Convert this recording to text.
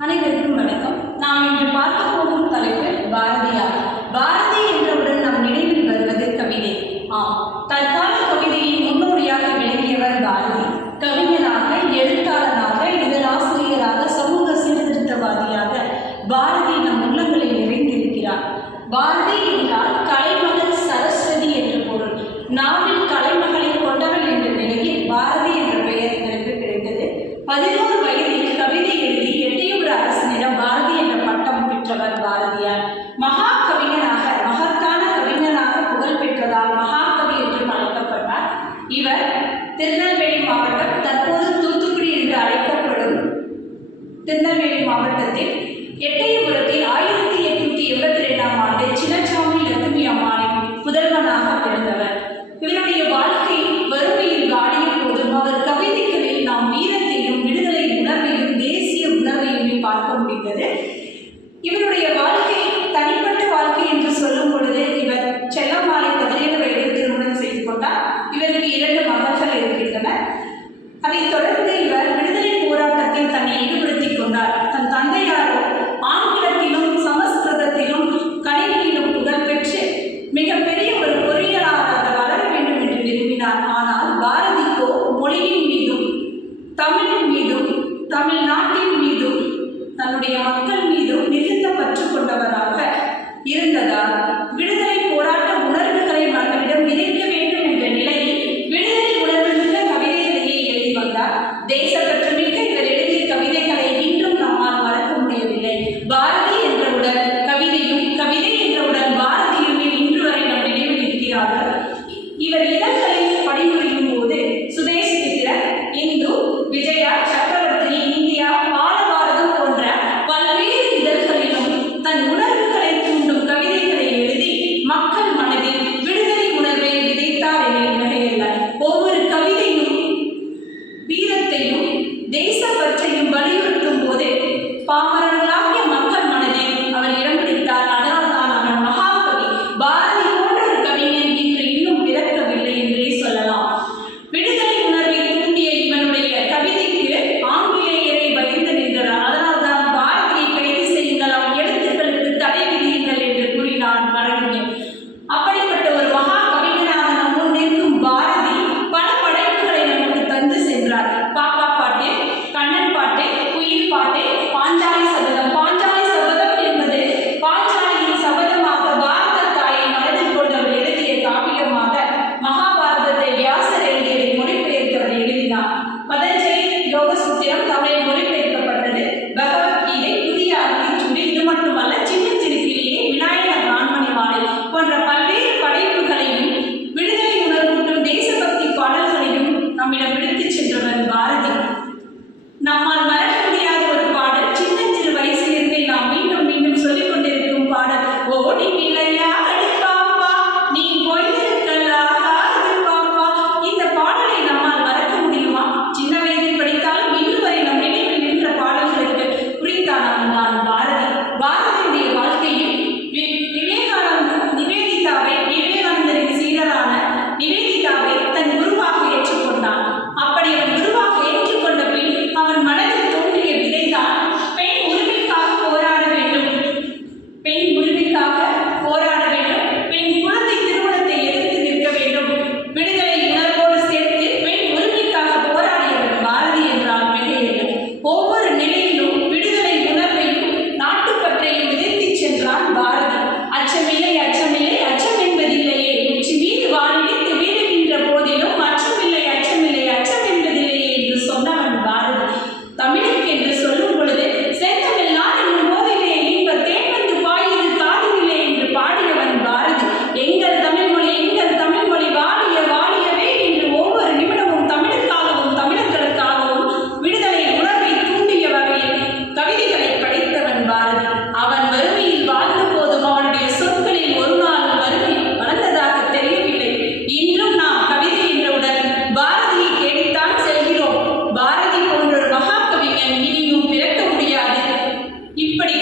அனைவருக்கும் வணக்கம். நாம் இன்று பார்க்க போகும் தலைப்பு பாரதியார். பாரதி மாவட்டம் தற்போது தூத்துக்குடி என்று அழைக்கப்படும் திருநெல்வேலி மாவட்டத்தில் எட்டயபுரத்தில் ஆயிரத்தி எட்நூத்தி எண்பத்தி ரெண்டாம் ஆண்டு சின்னச்சாமி லட்சுமி அம்மாளின் புதல்வனாக பிறந்தவர். இவருடைய வாழ்க்கை வறுமையில் காடிய போதும் அவர் கவிதைகளில் நாம் வீரத்தையும் விடுதலை உணர்வையும் தேசிய உணர்வையுமே பார்க்க முடிந்தது. இவருடைய வாழ்க்கை தனிப்பட்ட அதைத் தொடர்ந்து இவர் விடுதலை போராட்டத்தில் தன்னை ஈடுபடுத்திக் கொண்டார். தன் தந்தையாரோ ஆங்கிலத்திலும் சமஸ்கிருதத்திலும் கணினியிலும் புகழ் பெற்று மிகப்பெரிய ஒரு பொறியியலாளராக வளர வேண்டும் என்று விரும்பினார். ஆனால் பாரதிக்கோ மொழியின் மீதும் தமிழின் மீதும் தமிழ்நாட்டின் மீதும் தன்னுடைய மக்கள் மீதும் மிகுந்த பற்று கொண்டவராக இருந்ததால் தேசப்பற்று மிக்க இவர் எழுதிய கவிதைகளை இன்றும் நம்மால் மறக்க முடியவில்லை. பாரதி என்றவுடன் கவிதையும் கவிதை என்றவுடன் பாரதியுமே இன்று வரை நம் நினைவில் இருக்கிறார்கள். இவர் இதழ்களில் பாமரன் Juan Rapal இப்படி